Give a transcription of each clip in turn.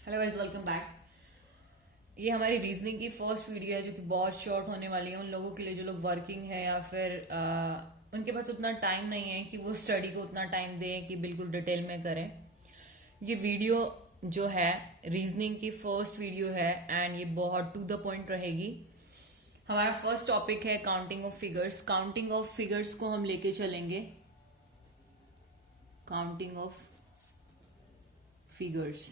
Hello guys, welcome back. ये हमारी reasoning की फर्स्ट वीडियो है जो कि बहुत शॉर्ट होने वाली है उन लोगों के लिए जो लोग वर्किंग है या फिर उनके पास उतना टाइम नहीं है कि वो स्टडी को उतना टाइम दें कि बिल्कुल डिटेल में करें। ये वीडियो जो है रीजनिंग की फर्स्ट वीडियो है एंड ये बहुत टू द पॉइंट रहेगी। हमारा फर्स्ट टॉपिक है counting of figures. Counting of figures को हम लेके चलेंगे। Counting of figures.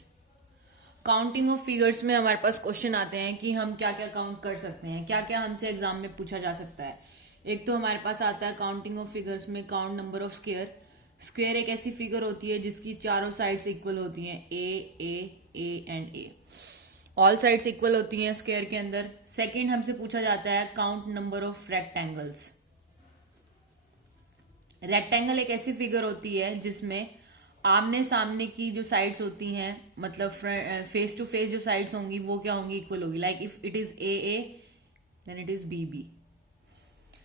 Counting of figures में हमारे पास क्वेश्चन आते हैं कि हम क्या क्या काउंट कर सकते हैं, क्या क्या हमसे एग्जाम में पूछा जा सकता है। एक तो हमारे पास आता है काउंटिंग ऑफ फिगर्स में count number of square. Square एक ऐसी फिगर होती है जिसकी चारों साइड्स इक्वल होती हैं, A and A. All sides equal होती हैं स्क्वायर के अंदर। सेकंड हमसे पूछा जाता है count number of rectangles. Rectangle एक ऐसी फिगर होती है जिसमें आमने सामने की जो साइड्स होती हैं, मतलब फेस टू फेस जो साइड्स होंगी वो क्या होंगी, इक्वल होगी। Like if it is A then it is B.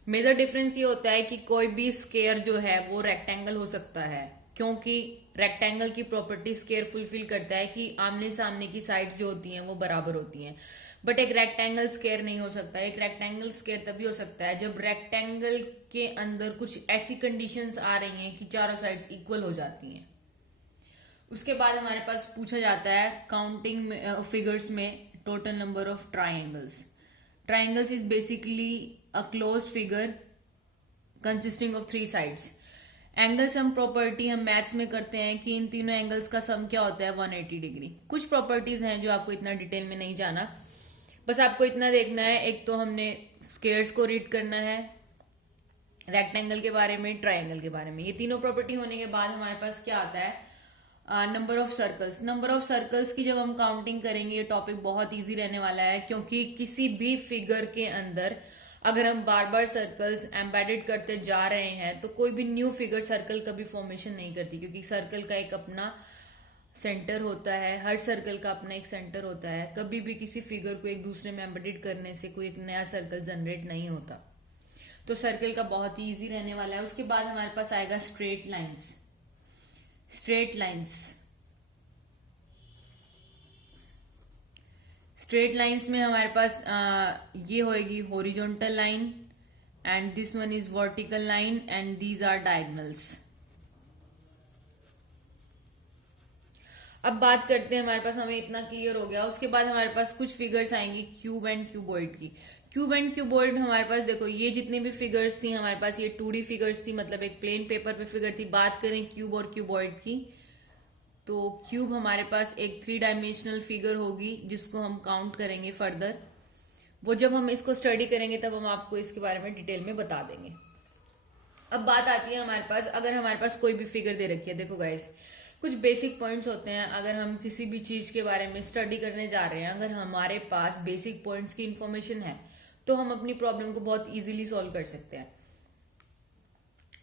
Major difference ये होता है कि कोई भी स्क्वायर जो है वो रेक्टेंगल हो सकता है, क्योंकि रेक्टेंगल की प्रॉपर्टी स्क्वायर फुलफिल करता है कि आमने सामने की साइड्स जो होती हैं वो बराबर होती हैं। बट एक रेक्टेंगल स्क्वायर नहीं हो सकता। एक रेक्टेंगल स्क्वायर तभी हो सकता है जब रेक्टेंगल के अंदर कुछ ऐसी कंडीशंस आ रही हैं कि चारों साइड्स इक्वल हो जाती हैं। उसके बाद हमारे पास पूछा जाता है काउंटिंग फिगर्स में total number of triangles. Triangles is basically a closed figure consisting of 3 sides. Angle sum property हम मैथ्स में करते हैं कि इन तीनों एंगल्स का सम क्या होता है, 180 डिग्री। कुछ प्रॉपर्टीज हैं जो आपको इतना डिटेल में नहीं जाना, बस आपको इतना देखना है। एक तो हमने स्क्वायर्स को रीड करना है, रेक्टेंगल के बारे में, ट्राइंगल के बारे में। ये तीनों प्रॉपर्टी होने के बाद हमारे पास क्या आता है, number of circles. Number of circles की जब हम काउंटिंग करेंगे ये टॉपिक बहुत इजी रहने वाला है, क्योंकि किसी भी फिगर के अंदर अगर हम बार बार सर्कल्स एम्बेडेड करते जा रहे हैं तो कोई भी न्यू फिगर सर्कल कभी फॉर्मेशन नहीं करती, क्योंकि सर्कल का एक अपना सेंटर होता है। हर सर्कल का अपना एक सेंटर होता है। कभी भी किसी फिगर को एक दूसरे में एम्बेडेड करने से कोई एक नया सर्कल जनरेट नहीं होता। तो सर्कल का बहुत ही ईजी रहने वाला है। उसके बाद हमारे पास आएगा straight lines. Straight lines, straight lines में हमारे पास ये होएगी horizontal line and this one is vertical line and these are diagonals. अब बात करते हैं, हमारे पास हमें इतना क्लियर हो गया। उसके बाद हमारे पास कुछ फिगर्स आएंगी क्यूब एंड क्यूबॉइड की। क्यूब एंड क्यूबॉइड हमारे पास देखो, ये जितनी भी फिगर्स थी हमारे पास, ये 2D फिगर्स थी, मतलब एक प्लेन पेपर पे फिगर थी। बात करें क्यूब और क्यूबॉइड की, तो क्यूब हमारे पास एक 3 डायमेंशनल फिगर होगी जिसको हम काउंट करेंगे फर्दर। वो जब हम इसको स्टडी करेंगे तब हम आपको इसके बारे में डिटेल में बता देंगे। अब बात आती है हमारे पास, अगर हमारे पास कोई भी फिगर दे रखी है, देखो गाइस कुछ बेसिक पॉइंट्स होते हैं। अगर हम किसी भी चीज के बारे में स्टडी करने जा रहे हैं, अगर हमारे पास बेसिक पॉइंट्स की इंफॉर्मेशन है तो हम अपनी प्रॉब्लम को बहुत इजीली सॉल्व कर सकते हैं।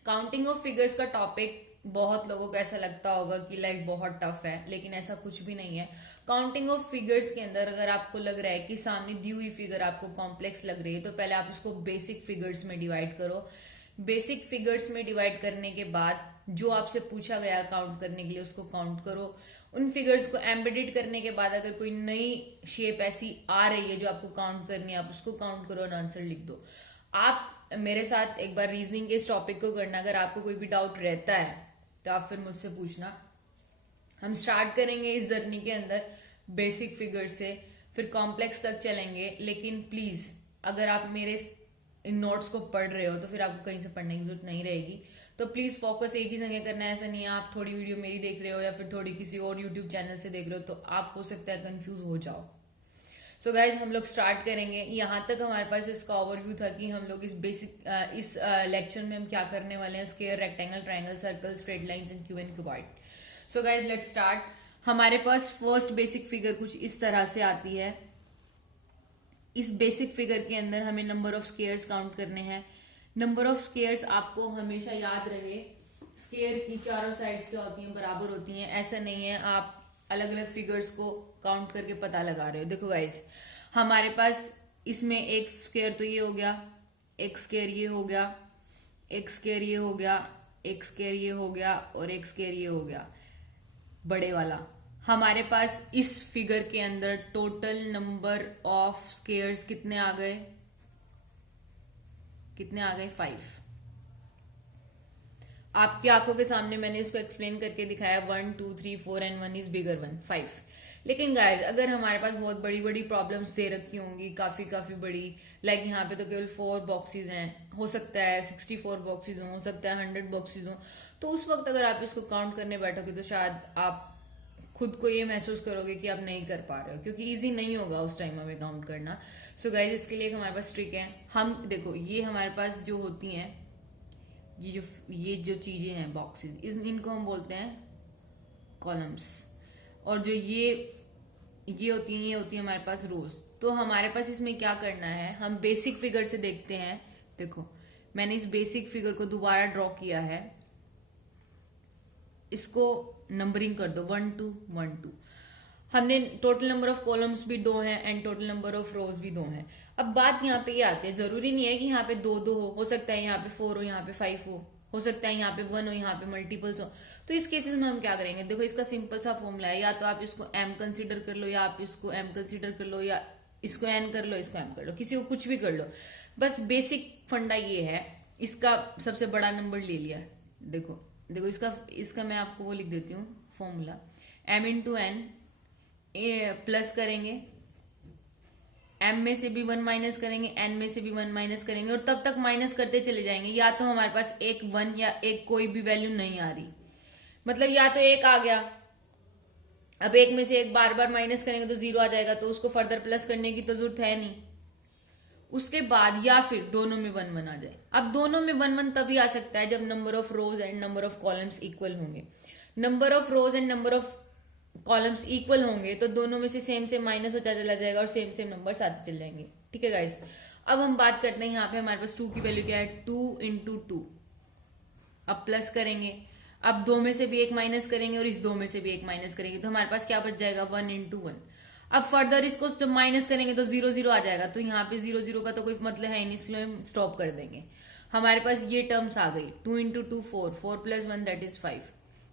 काउंटिंग ऑफ फिगर्स का टॉपिक बहुत लोगों को ऐसा लगता होगा कि लाइक बहुत टफ है, लेकिन ऐसा कुछ भी नहीं है। काउंटिंग ऑफ फिगर्स के अंदर अगर आपको लग रहा है कि सामने दी हुई फिगर आपको कॉम्प्लेक्स लग रही है, तो पहले आप उसको बेसिक फिगर्स में डिवाइड करो। बेसिक फिगर्स में डिवाइड करने के बाद जो आपसे पूछा गया काउंट करने के लिए उसको काउंट करो। उन फिगर्स को एम्बेडेड करने के बाद अगर कोई नई शेप ऐसी आ रही है जो आपको काउंट करनी है, आप उसको काउंट करो और आंसर लिख दो। आप मेरे साथ एक बार रीजनिंग के इस टॉपिक को करना। अगर आपको कोई भी डाउट रहता है तो आप फिर मुझसे पूछना। हम स्टार्ट करेंगे इस जर्नी के अंदर बेसिक फिगर से, फिर कॉम्प्लेक्स तक चलेंगे। लेकिन प्लीज अगर आप मेरे इन नोट्स को पढ़ रहे हो तो फिर आपको कहीं से पढ़ने की जरूरत नहीं रहेगी। तो प्लीज फोकस एक ही जगह करना है। ऐसा नहीं है आप थोड़ी वीडियो मेरी देख रहे हो या फिर थोड़ी किसी और यूट्यूब चैनल से देख रहे हो तो आप हो सकता है कंफ्यूज हो जाओ। सो गाइज हम लोग स्टार्ट करेंगे। यहाँ तक हमारे पास इसका ओवरव्यू था कि हम लोग इस लेक्चर में हम क्या करने वाले हैं। Square, rectangle, triangle, circle, straight lines and cube and cuboid. So guys let's start. हमारे पास फर्स्ट बेसिक फिगर कुछ इस तरह से आती है। इस बेसिक फिगर के अंदर हमें नंबर ऑफ स्क्वायर्स काउंट करने हैं। नंबर ऑफ स्क्वायर्स आपको हमेशा याद रहे, स्क्वायर की चारों साइड्स क्या होती हैं, बराबर होती हैं। ऐसा नहीं है आप अलग अलग फिगर्स को काउंट करके पता लगा रहे हो। देखो गाइस हमारे पास इसमें एक स्क्वायर तो ये हो गया, एक स्क्वायर ये हो गया, एक स्क्वायर ये हो गया, एक स्क्वायर ये हो गया और एक स्क्वायर ये हो गया बड़े वाला। हमारे पास इस फिगर के अंदर टोटल नंबर ऑफ स्क्वेयर्स कितने आ गए? कितने आ गए? 5। आपकी आंखों के सामने मैंने इसको एक्सप्लेन करके दिखाया 1 2 3 4 एंड 1 इज बिगर 1 5। लेकिन गाइज अगर हमारे पास बहुत बड़ी बड़ी प्रॉब्लम्स दे रखी होंगी, काफी काफी बड़ी, लाइक यहाँ पे तो केवल 4 बॉक्सेस हैं, हो सकता है 64 बॉक्सेस हो सकता है 100 बॉक्सेस हो, तो उस वक्त अगर आप इसको काउंट करने बैठोगे तो शायद आप खुद को ये महसूस करोगे कि आप नहीं कर पा रहे हो, क्योंकि इजी नहीं होगा उस टाइम हमें काउंट करना। सो गाइज इसके लिए हमारे पास ट्रिक है। हम देखो ये हमारे पास जो होती हैं, ये जो चीजें हैं बॉक्सेस, इनको हम बोलते हैं कॉलम्स, और जो ये होती हैं, ये होती है हमारे पास रोज। तो हमारे पास इसमें क्या करना है, हम बेसिक फिगर से देखते हैं। देखो मैंने इस बेसिक फिगर को दोबारा ड्रॉ किया है, इसको नंबरिंग कर दो 1 2 1 2। हमने टोटल नंबर ऑफ कॉलम्स भी 2 हैं एंड टोटल नंबर ऑफ रोज भी 2 हैं। अब बात यहाँ पे ये आती है, जरूरी नहीं है कि यहाँ पे 2 2 हो सकता है यहाँ पे 4 हो, यहाँ पे 5 हो सकता है यहाँ पे 1 हो, यहाँ पे मल्टीपल्स हो। तो इस केसेस में हम क्या करेंगे, देखो इसका सिंपल सा फॉर्मूला है, या तो आप इसको m कंसीडर कर लो, या आप इसको m कंसीडर कर लो, या इसको n कर लो, इसको m कर लो, किसी को कुछ भी कर लो। बस बेसिक फंडा ये है, इसका सबसे बड़ा नंबर ले लिया। देखो देखो इसका मैं आपको वो लिख देती हूँ formula, m into n plus करेंगे, m में से भी 1 माइनस करेंगे, n में से भी 1 माइनस करेंगे, और तब तक माइनस करते चले जाएंगे। या तो हमारे पास एक 1 या एक कोई भी वैल्यू नहीं आ रही, मतलब या तो एक आ गया, अब एक में से एक बार बार माइनस करेंगे तो 0 आ जाएगा, तो उसको फर्दर प्लस करने की तो जरूरत है नहीं। उसके बाद या फिर दोनों में 1 1 आ जाए। अब दोनों में 1 1 तभी आ सकता है जब number of rows and number of columns equal होंगे। Number of rows and number of columns equal होंगे तो दोनों में से सेम सेम माइनस होता चला जाएगा और सेम सेम नंबर आते चल जाएंगे। ठीक है गाइस, अब हम बात करते हैं यहाँ पे हमारे पास 2 की वैल्यू क्या है, 2 इंटू 2। अब प्लस करेंगे, अब 2 में से भी एक माइनस करेंगे और इस 2 में से भी एक माइनस करेंगे, तो हमारे पास क्या बच जाएगा, 1 इंटू 1। अब फर्दर इसको जब माइनस करेंगे तो 0 0 आ जाएगा, तो यहाँ पे 0 0 का तो कोई मतलब है ही नहीं, इसलिए हम स्टॉप कर देंगे। हमारे पास ये टर्म्स आ गई, 2 into 2 4, 4 plus 1 that is 5।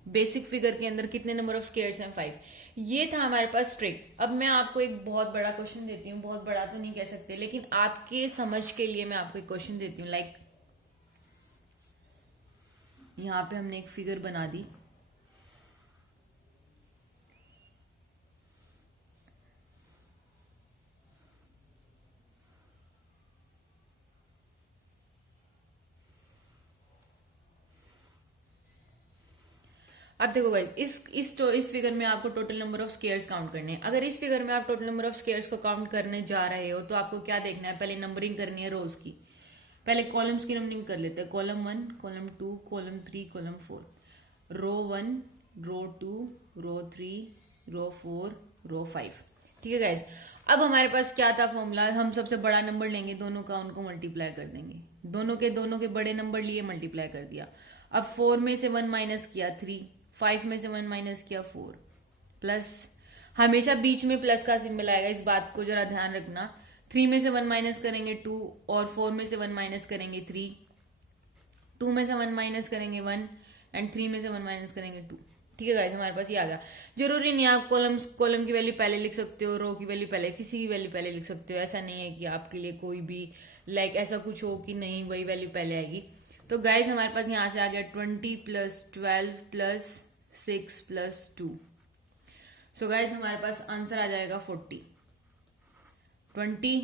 Basic figure के अंदर कितने नंबर ऑफ स्क्वायर्स हैं, 5। ये था हमारे पास ट्रिक। अब मैं आपको एक बहुत बड़ा क्वेश्चन देती हूँ, बहुत बड़ा तो नहीं कह सकते, लेकिन आपके समझ के लिए मैं आपको एक क्वेश्चन देती हूँ। लाइक यहाँ पे हमने एक फिगर बना दी, अब देखो गाइस इस फिगर में आपको total number of squares count करने हैं। अगर इस फिगर में आप टोटल नंबर ऑफ स्क्वायर्स को काउंट करने जा रहे हो तो आपको क्या देखना है, पहले नंबरिंग करनी है रोज की। पहले कॉलम्स की नंबरिंग कर लेते हैं, कॉलम 1 कॉलम 2 कॉलम 3 कॉलम 4, रो 1 रो 2 रो 3 रो 4 रो 5। ठीक है गाइस, अब हमारे पास क्या था फॉर्मूला, हम सबसे बड़ा नंबर लेंगे दोनों का, उनको मल्टीप्लाई कर देंगे, दोनों के बड़े नंबर लिए मल्टीप्लाई कर दिया। अब 4 में से 1 माइनस किया 3, 5 में से 1 माइनस किया 4, प्लस हमेशा बीच में प्लस का सिंबल आएगा, इस बात को जरा ध्यान रखना। 3 में से 1 माइनस करेंगे 2, और 4 में से 1 माइनस करेंगे 3, 2 में से 1 माइनस करेंगे 1 एंड 3 में से 1 माइनस करेंगे 2। ठीक है गाइस, हमारे पास ये आ गया। जरूरी नहीं आप कॉलम की वैल्यू पहले लिख सकते हो, रो की वैल्यू पहले, किसी की वैल्यू पहले लिख सकते हो। ऐसा नहीं है कि आपके लिए कोई भी लाइक ऐसा कुछ हो कि नहीं वही वैल्यू पहले आएगी। तो गाइस हमारे पास यहाँ से आ गया 20 plus 12 plus 6 plus 2। So guys हमारे पास आंसर आ जाएगा 40, 20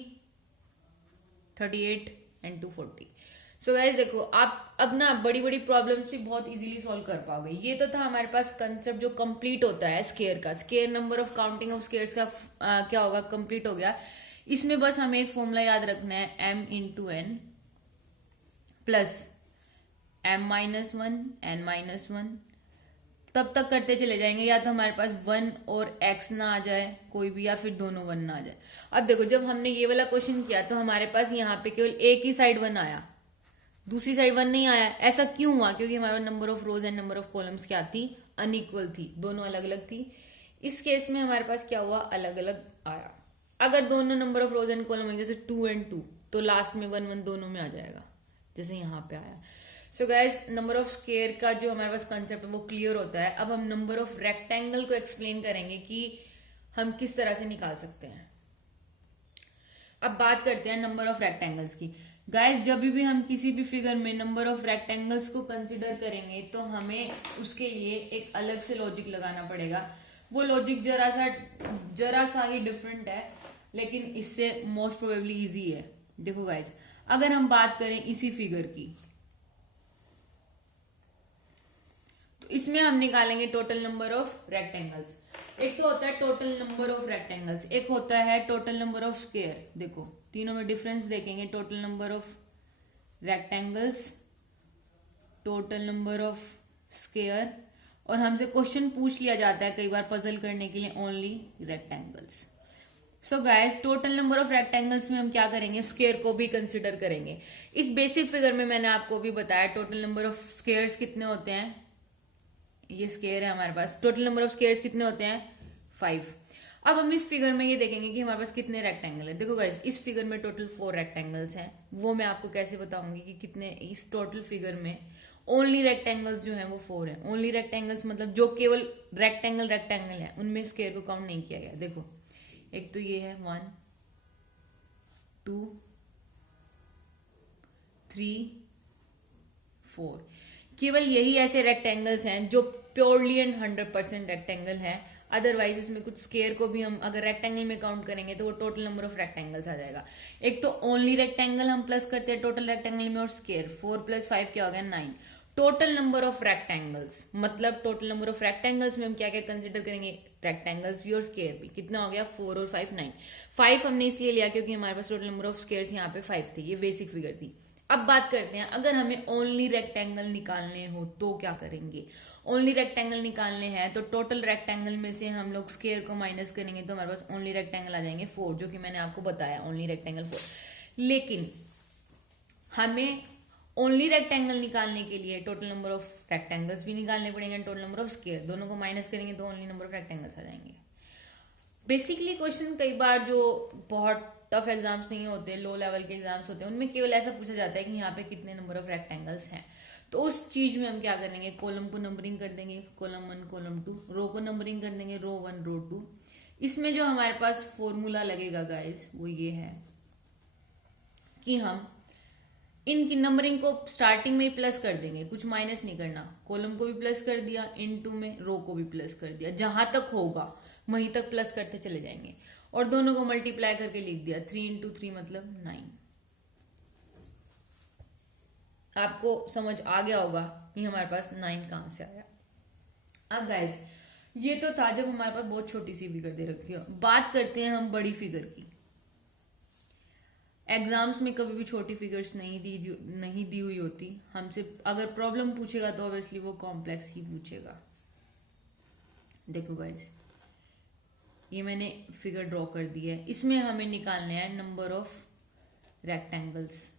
38 एंड 2 40। सो गाइस देखो आप अब ना बड़ी बड़ी प्रॉब्लम्स भी बहुत इजीली सॉल्व कर पाओगे। ये तो था हमारे पास कंसेप्ट जो कंप्लीट होता है स्क्वायर का, square number of counting of squares का क्या होगा, कंप्लीट हो गया। इसमें बस हमें एक फॉर्मूला याद रखना है, m into n plus m minus 1 n minus 1, तब तक करते चले जाएंगे, या तो हमारे पास 1 और x ना आ जाए कोई भी, या फिर दोनों 1 ना आ जाए। अब देखो जब हमने ये वाला क्वेश्चन किया तो हमारे पास यहाँ पे केवल एक ही साइड 1 आया, दूसरी साइड 1 नहीं आया। ऐसा क्यों हुआ, क्योंकि हमारा number of rows and number of columns क्या थी, अनइक्वल थी, दोनों अलग अलग थी। इस केस में हमारे पास क्या हुआ, अलग अलग आया। अगर दोनों number of rows and column जैसे 2 एंड 2, तो लास्ट में 1 1 दोनों में आ जाएगा, जैसे यहाँ पे आया। So guys number of square का जो हमारे पास कंसेप्ट है वो क्लियर होता है। अब हम नंबर ऑफ रेक्टेंगल को एक्सप्लेन करेंगे कि हम किस तरह से निकाल सकते हैं। अब बात करते हैं नंबर ऑफ रेक्टेंगल्स की। गाइस जब भी हम किसी भी फिगर में नंबर ऑफ रेक्टेंगल्स को कंसिडर करेंगे तो हमें उसके लिए एक अलग से लॉजिक लगाना पड़ेगा। वो लॉजिक जरा सा ही डिफरेंट है, लेकिन इससे मोस्ट प्रोबेबली इजी है। देखो गाइस, अगर हम बात करें इसी फिगर की, तो इसमें हम निकालेंगे टोटल नंबर ऑफ रेक्टेंगल्स। एक तो होता है टोटल नंबर ऑफ रेक्टेंगल्स, एक होता है टोटल नंबर ऑफ स्क्वायर। देखो तीनों में डिफरेंस देखेंगे, total number of rectangles, total number of square, और हमसे क्वेश्चन पूछ लिया जाता है कई बार पजल करने के लिए only rectangles. So guys total number of rectangles में हम क्या करेंगे, स्क्वायर को भी कंसिडर करेंगे। इस बेसिक फिगर में मैंने आपको भी बताया टोटल नंबर ऑफ स्क्वायर्स कितने होते हैं। ये स्क्वायर है हमारे पास, टोटल नंबर ऑफ स्क्वायर्स कितने होते हैं 5। अब हम इस फिगर में ये देखेंगे कि हमारे पास कितने रेक्टेंगल है। देखो गाइस इस फिगर में टोटल 4 रेक्टेंगल्स हैं। वो मैं आपको कैसे बताऊंगी कि कितने इस टोटल फिगर में ओनली रेक्टेंगल्स जो हैं वो 4 हैं। ओनली रेक्टेंगल्स मतलब जो केवल रेक्टेंगल है, उनमें स्क्वायर को काउंट नहीं किया गया। देखो एक तो ये है 1 2 3 4, केवल यही ऐसे रेक्टेंगल्स हैं जो प्योरली एंड 100% रेक्टेंगल है। अदरवाइज इसमें कुछ स्क्वायर को भी हम अगर रेक्टेंगल में काउंट करेंगे तो वो टोटल नंबर ऑफ रेक्टेंगल्स आ जाएगा। एक तो ओनली रेक्टेंगल हम प्लस करते हैं टोटल रेक्टेंगल में, और स्क्वायर 4 + 5 क्या हो गया 9। टोटल नंबर ऑफ रेक्टेंगल्स मतलब टोटल नंबर ऑफ रेक्टेंगल्स में हम क्या क्या कंसिडर करेंगे, रेक्टेंगल्स भी और स्क्वायर भी। कितना हो गया 4 और 5 9। 5 हमने इसलिए लिया क्योंकि हमारे पास टोटल नंबर ऑफ स्क्वायर्स यहाँ पे 5 थे, ये बेसिक फिगर थी। अब बात करते हैं अगर हमें ओनली रेक्टेंगल निकालने हो तो क्या करेंगे। ओनली रेक्टेंगल निकालने हैं तो टोटल रेक्टेंगल में से हम लोग स्क्वायर को माइनस करेंगे तो हमारे पास ओनली रेक्टेंगल आ जाएंगे 4, जो कि मैंने आपको बताया ओनली रेक्टेंगल 4। लेकिन हमें ओनली रेक्टेंगल निकालने के लिए टोटल नंबर ऑफ रेक्टेंगल्स भी निकालने पड़ेंगे, टोटल नंबर ऑफ स्क्वायर, दोनों को माइनस करेंगे तो ओनली नंबर ऑफ रेक्टेंगल्स आ जाएंगे। बेसिकली क्वेश्चन कई बार जो बहुत टफ एग्जाम्स नहीं होते, लो लेवल के एग्जाम्स होते हैं, उनमें केवल ऐसा पूछा जाता है कि यहाँ पे कितने नंबर ऑफ रेक्टेंगल्स हैं। तो उस चीज में हम क्या करेंगे, कॉलम को नंबरिंग कर देंगे, कॉलम 1 कॉलम 2, रो को नंबरिंग कर देंगे, रो 1 रो 2। इसमें जो हमारे पास फॉर्मूला लगेगा गाइस वो ये है कि हम इनकी नंबरिंग को स्टार्टिंग में ही प्लस कर देंगे, कुछ माइनस नहीं करना। कॉलम को भी प्लस कर दिया इनटू में, रो को भी प्लस कर दिया, जहां तक होगा वहीं तक प्लस करते चले जाएंगे, और दोनों को मल्टीप्लाई करके लिख दिया। 3 × 3 मतलब 9। आपको समझ आ गया होगा कि हमारे पास 9 कहां से आया। अब गाइस ये तो था जब हमारे पास बहुत छोटी सी फिगर दे रखी हो। बात करते हैं हम बड़ी फिगर की। एग्जाम्स में कभी भी छोटी फिगर्स नहीं दी हुई होती। हमसे अगर प्रॉब्लम पूछेगा तो ऑब्वियसली वो कॉम्प्लेक्स ही पूछेगा। देखो गाइस ये मैंने फिगर ड्रॉ कर दी है, इसमें हमें निकालने हैं number of rectangles.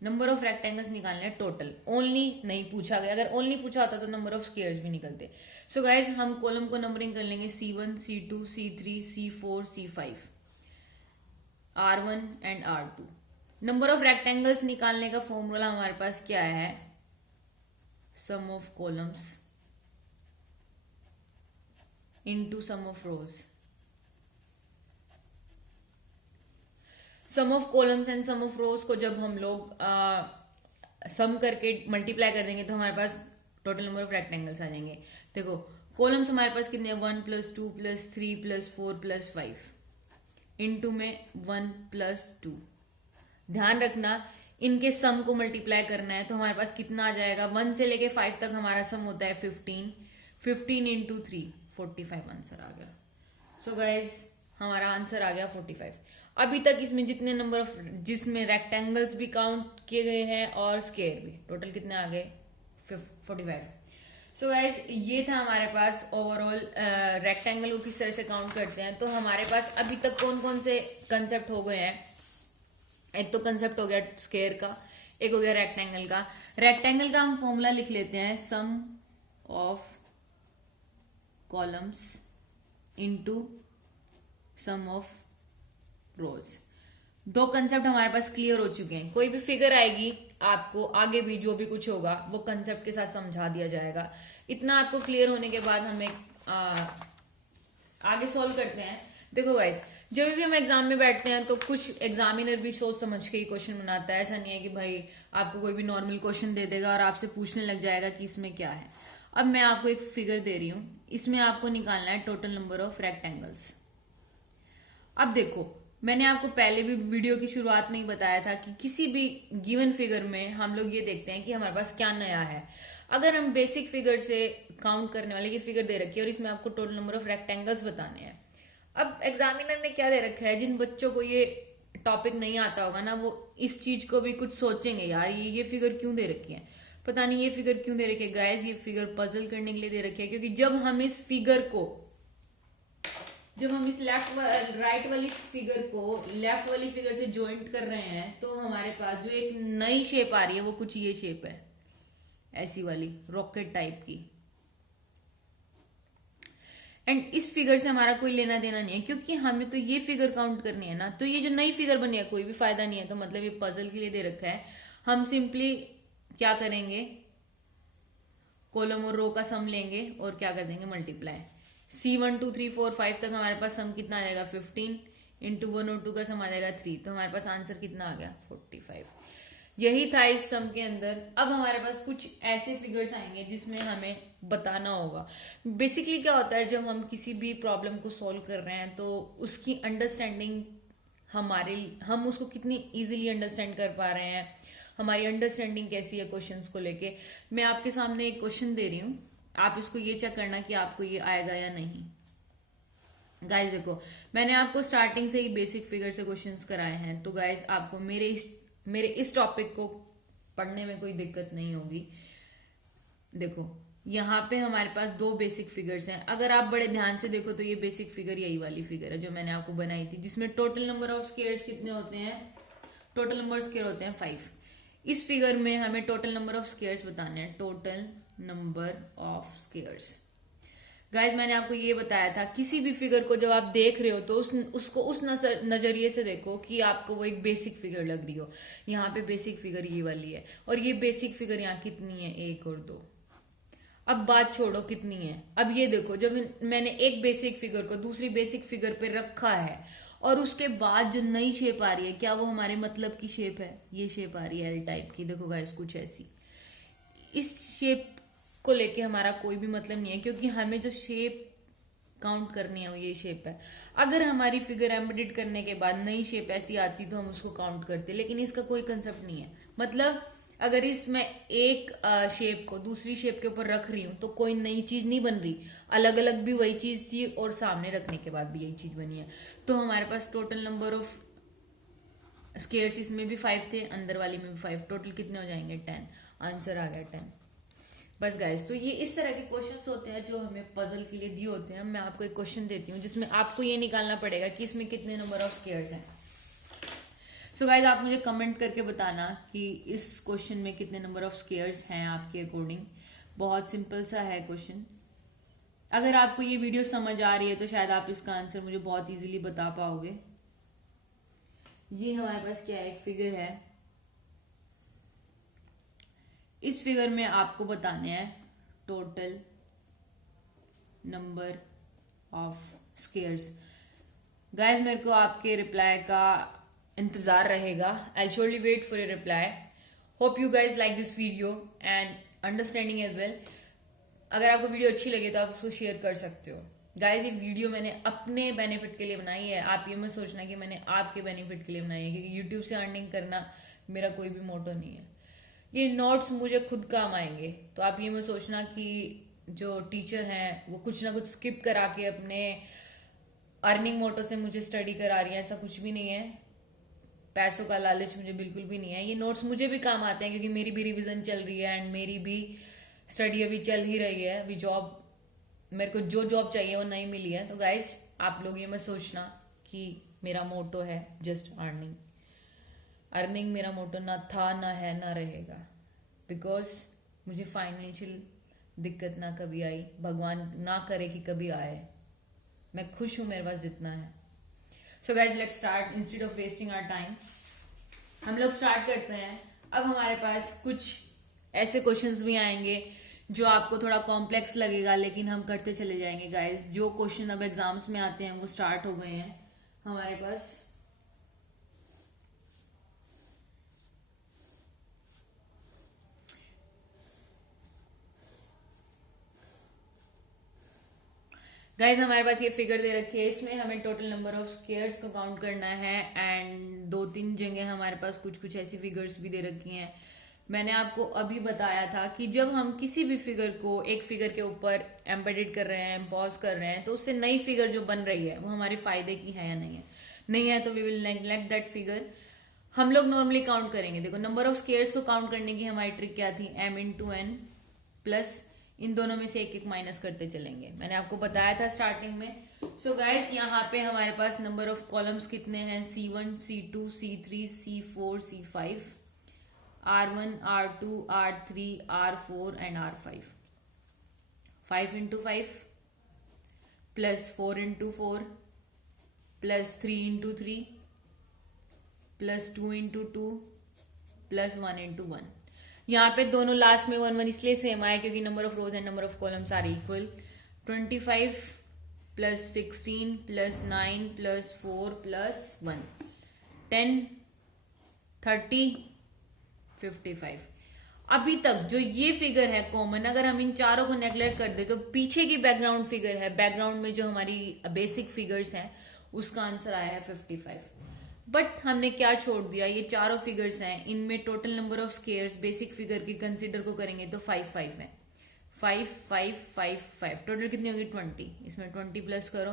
Number of rectangles निकालने हैं टोटल, ओनली नहीं पूछा गया। अगर ओनली पूछा होता तो नंबर ऑफ स्क्वायर्स भी निकलते। सो गाइस हम कॉलम को नंबरिंग कर लेंगे C1 C2 C3 C4 C5 R1 and R2। Number of rectangles निकालने का फॉर्मूला हमारे पास क्या है, sum of columns into sum of rows. Sum of columns and sum of rows को जब हम लोग सम करके मल्टीप्लाई कर देंगे तो हमारे पास टोटल नंबर ऑफ रेक्टेंगल्स आ जाएंगे। देखो कॉलम्स हमारे पास कितने हैं, 1 + 2 + 3 + 4 + 5 इनटू में 1 + 2। ध्यान रखना इनके सम को मल्टीप्लाई करना है तो हमारे पास कितना आ जाएगा, 1 से लेके 5 तक हमारा सम होता है 15। 15 × 3 45 आंसर आ गया। सो गाइज हमारा आंसर आ गया 45। अभी तक इसमें जितने नंबर ऑफ जिसमें रेक्टेंगल्स भी काउंट किए गए हैं और स्क्वायर भी, टोटल कितने आ गए 45। सो गाइज ये था हमारे पास ओवरऑल रेक्टेंगल को किस तरह से काउंट करते हैं। तो हमारे पास अभी तक कौन कौन से कंसेप्ट हो गए हैं। एक तो कंसेप्ट हो गया स्क्वायर का, एक हो गया रेक्टेंगल का। रेक्टेंगल का हम फॉर्मूला लिख लेते हैं, sum of columns into sum of rows. दो कंसेप्ट हमारे पास क्लियर हो चुके हैं। कोई भी फिगर आएगी आपको आगे भी जो भी कुछ होगा वो कंसेप्ट के साथ समझा दिया जाएगा। इतना आपको क्लियर होने के बाद हमें आगे सॉल्व करते हैं। देखो गाइस, जब भी हम एग्जाम में बैठते हैं तो कुछ एग्जामिनर भी सोच समझ के ही क्वेश्चन बनाता है। ऐसा नहीं है कि भाई आपको कोई भी नॉर्मल क्वेश्चन दे देगा और आपसे पूछने लग जाएगा कि इसमें क्या है। अब मैं आपको एक फिगर दे रही हूं, इसमें आपको निकालना है टोटल नंबर ऑफ रेक्टेंगल्स। अब देखो, मैंने आपको पहले भी वीडियो की शुरुआत में ही बताया था कि किसी भी गिवन फिगर में हम लोग ये देखते हैं कि हमारे पास क्या नया है। अगर हम बेसिक फिगर से काउंट करने वाले की फिगर दे रखी है और इसमें आपको टोटल नंबर ऑफ रेक्टेंगल्स बताने हैं। अब एग्जामिनर ने क्या दे रखा है, जिन बच्चों को ये टॉपिक नहीं आता होगा ना, वो इस चीज को भी कुछ सोचेंगे, यार ये फिगर क्यों दे रखी है, पता नहीं ये फिगर क्यों दे रखी है। गाइस, ये फिगर पजल करने के लिए दे रखी है, क्योंकि जब हम इस राइट वाली फिगर को लेफ्ट वाली फिगर से ज्वाइंट कर रहे हैं तो हमारे पास जो एक नई शेप आ रही है वो कुछ ये शेप है, ऐसी वाली रॉकेट टाइप की। एंड इस फिगर से हमारा कोई लेना देना नहीं है, क्योंकि हमें तो ये फिगर काउंट करनी है ना। तो ये जो नई फिगर बनी है कोई भी फायदा नहीं है, तो मतलब ये पजल के लिए दे रखा है। हम सिंपली क्या करेंगे, कॉलम और रो का सम लेंगे और क्या कर देंगे, मल्टीप्लाई। C1 2 3 4 5 तक हमारे पास सम कितना आ जाएगा, 15 इंटू 1 और 2 का सम आ जाएगा 3, तो हमारे पास आंसर कितना आ गया, 45। यही था इस सम के अंदर। अब हमारे पास कुछ ऐसे फिगर्स आएंगे जिसमें हमें बताना होगा। बेसिकली क्या होता है, जब हम किसी भी प्रॉब्लम को सॉल्व कर रहे हैं तो उसकी अंडरस्टैंडिंग हम उसको कितनी इजीली अंडरस्टैंड कर पा रहे हैं, हमारी अंडरस्टैंडिंग कैसी है क्वेश्चंस को लेके। मैं आपके सामने एक क्वेश्चन दे रही हूँ, आप इसको ये चेक करना कि आपको ये आएगा या नहीं। गाइस देखो, मैंने आपको स्टार्टिंग से ही बेसिक फिगर से क्वेश्चंस कराए हैं, तो गाइस आपको मेरे इस टॉपिक को पढ़ने में कोई दिक्कत नहीं होगी। देखो, यहाँ पे हमारे पास दो बेसिक फिगर्स हैं। अगर आप बड़े ध्यान से देखो तो ये बेसिक फिगर यही वाली फिगर है जो मैंने आपको बनाई थी, जिसमें टोटल नंबर ऑफ स्क्वायर्स कितने होते हैं, टोटल नंबर स्क्वायर होते हैं 5। इस फिगर में हमें टोटल नंबर ऑफ स्क्वायर्स बताने हैं, total number of squares. Guys, मैंने आपको ये बताया था, किसी भी फिगर को जब आप देख रहे हो तो उसको उस नजरिए से देखो कि आपको वो एक बेसिक फिगर लग रही हो। यहाँ पे बेसिक फिगर ये वाली है और ये बेसिक फिगर यहाँ कितनी है, 1 और 2। अब बात छोड़ो कितनी है, अब ये देखो, जब मैंने एक बेसिक फिगर को दूसरी बेसिक फिगर पे रखा है और उसके बाद जो नई शेप आ रही है, क्या वो हमारे मतलब की शेप है, ये शेप आ रही है एल टाइप की। देखो गाइस, कुछ ऐसी। इस शेप को लेके हमारा कोई भी मतलब नहीं है, क्योंकि हमें जो शेप काउंट करनी है वो ये शेप है। अगर हमारी फिगर एम्बेडेड करने के बाद नई शेप ऐसी आती तो हम उसको काउंट करते, लेकिन इसका कोई कंसेप्ट नहीं है। मतलब अगर इसमें एक शेप को दूसरी शेप के ऊपर रख रही हूं तो कोई नई चीज नहीं बन रही, अलग अलग भी वही चीज थी और सामने रखने के बाद भी यही चीज बनी है। तो हमारे पास टोटल नंबर ऑफ स्क्वायर्स इसमें भी 5 थे, अंदर वाली में भी 5, टोटल कितने हो जाएंगे, 10। आंसर आ गया 10। बस गाइस, तो ये इस तरह के क्वेश्चंस होते हैं जो हमें पजल के लिए दिए होते हैं। मैं आपको एक क्वेश्चन देती हूँ जिसमें आपको ये निकालना पड़ेगा कि इसमें कितने नंबर ऑफ स्क्वायर्स हैं। सो गाइस, आप मुझे कमेंट करके बताना कि इस क्वेश्चन में कितने नंबर ऑफ स्क्वायर्स हैं आपके अकॉर्डिंग। बहुत सिंपल सा है क्वेश्चन। अगर आपको ये वीडियो समझ आ रही है तो शायद आप इसका आंसर मुझे बहुत इजीली बता पाओगे। ये हमारे पास क्या है, एक फिगर है। इस फिगर में आपको बताने हैं total number of squares. Guys, मेरे को आपके रिप्लाई का इंतजार रहेगा। I surely wait for a reply. Hope you guys like this video and understanding as well. अगर आपको वीडियो अच्छी लगे तो आप उसको शेयर कर सकते हो। गाइज, ये वीडियो मैंने अपने बेनिफिट के लिए बनाई है, आप ये मत सोचना कि मैंने आपके बेनिफिट के लिए बनाई है, क्योंकि यूट्यूब से अर्निंग करना मेरा कोई भी मोटो नहीं है। ये नोट्स मुझे खुद काम आएंगे, तो आप ये मत सोचना कि जो टीचर हैं वो कुछ ना कुछ स्किप करा के अपने अर्निंग मोटो से मुझे स्टडी करा रही है, ऐसा कुछ भी नहीं है। पैसों का लालच मुझे बिल्कुल भी नहीं है। ये नोट्स मुझे भी काम आते हैं, क्योंकि मेरी भी रिवीजन चल रही है एंड मेरी भी स्टडी अभी चल ही रही है। अभी जॉब, मेरे को जो जॉब चाहिए वो नहीं मिली है। तो गाइस, आप लोग ये मत सोचना कि मेरा मोटो है जस्ट अर्निंग। अर्निंग मेरा मोटो ना था, ना है, ना रहेगा, बिकॉज मुझे फाइनेंशियल दिक्कत ना कभी आई, भगवान ना करे कि कभी आए। मैं खुश हूं मेरे पास जितना है। So guys, let's start instead of wasting our time. हम लोग स्टार्ट करते हैं। अब हमारे पास कुछ ऐसे क्वेश्चंस भी आएंगे जो आपको थोड़ा कॉम्प्लेक्स लगेगा, लेकिन हम करते चले जाएंगे गाइस। जो क्वेश्चन अब एग्जाम्स में आते हैं वो स्टार्ट हो गए हैं हमारे पास। गाइज हमारे पास ये फिगर दे रखी है, इसमें हमें टोटल नंबर ऑफ स्क्वायर्स को काउंट करना है एंड 2-3 जगह हमारे पास कुछ कुछ ऐसी फिगर्स भी दे रखी हैं। मैंने आपको अभी बताया था कि जब हम किसी भी फिगर को एक फिगर के ऊपर एम्बेडेड कर रहे हैं, पॉज कर रहे हैं, तो उससे नई फिगर जो बन रही है वो हमारे फायदे की है या नहीं है। नहीं है तो we will neglect that figure. हम लोग नॉर्मली काउंट करेंगे। देखो नंबर ऑफ स्क्वायर्स को काउंट करने की हमारी ट्रिक क्या थी, m×n प्लस इन दोनों में से एक एक माइनस करते चलेंगे। मैंने आपको बताया था स्टार्टिंग में। सो गाइस यहाँ पे हमारे पास नंबर ऑफ कॉलम्स कितने हैं, C1, C2, C3, C4, C5, R1, R2, R3, R4 and R5। 5×5 plus 4×4 plus 3×3 plus 2×2 plus 1×1। यहाँ पे दोनों लास्ट में 1 1 इसलिए सेम आया क्योंकि number of rows and number of columns are equal. 25 plus 16 plus 9 plus 4 plus 1 10 30 55। अभी तक जो ये फिगर है कॉमन, अगर हम इन चारों को नेग्लेक्ट कर दे तो पीछे की बैकग्राउंड फिगर है, बैकग्राउंड में जो हमारी बेसिक फिगर्स हैं उसका आंसर आया है 55। बट हमने क्या छोड़ दिया, ये चारों फिगर्स हैं, इनमें total number of squares basic figure की कंसीडर को करेंगे तो 5 5 है। 5 5 5 5 टोटल कितनी होगी 20। इसमें 20 प्लस करो,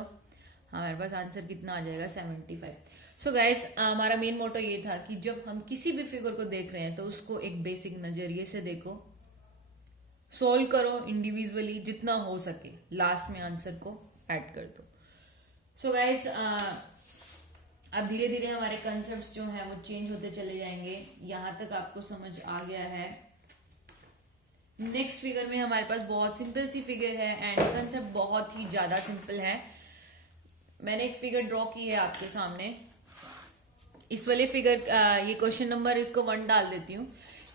हमारे पास आंसर कितना आ जाएगा 75। सो गाइस हमारा मेन मोटो ये था कि जब हम किसी भी फिगर को देख रहे हैं तो उसको एक बेसिक नजरिए से देखो, सोल्व करो इंडिविजुअली जितना हो सके, लास्ट में आंसर को ऐड कर दो। सो गाइस अब धीरे धीरे हमारे कंसेप्ट्स जो हैं वो चेंज होते चले जाएंगे। यहां तक आपको समझ आ गया है। नेक्स्ट फिगर में हमारे पास बहुत सिंपल सी फिगर है एंड कंसेप्ट बहुत ही ज्यादा सिंपल है। मैंने एक फिगर ड्रॉ की है आपके सामने। इस वाले फिगर ये क्वेश्चन नंबर इसको 1 डाल देती हूँ।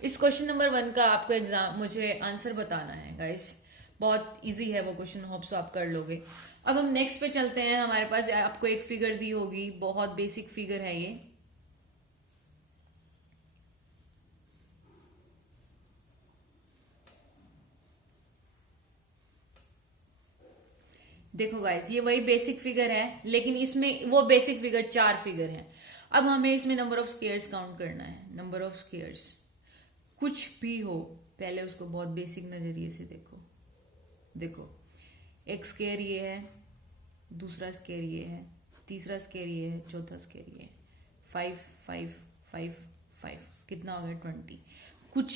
इस क्वेश्चन नंबर 1 का आपको एग्जाम मुझे आंसर बताना है गाइस। बहुत इजी है वो क्वेश्चन, होप सो आप कर लोगे। अब हम नेक्स्ट पे चलते हैं। हमारे पास आपको एक फिगर दी होगी, बहुत बेसिक फिगर है ये। देखो गाइस ये वही बेसिक फिगर है, लेकिन इसमें वो बेसिक फिगर 4 फिगर है। अब हमें इसमें नंबर ऑफ स्क्वायर्स काउंट करना है। नंबर ऑफ स्क्वायर्स कुछ भी हो, पहले उसको बहुत बेसिक नजरिए से देखो। देखो एक स्क्वायर ये है, दूसरा स्क्वायर ये है, तीसरा स्क्वायर ये है, चौथा स्क्वायर ये है। 5 5 5 5 कितना हो गया 20। कुछ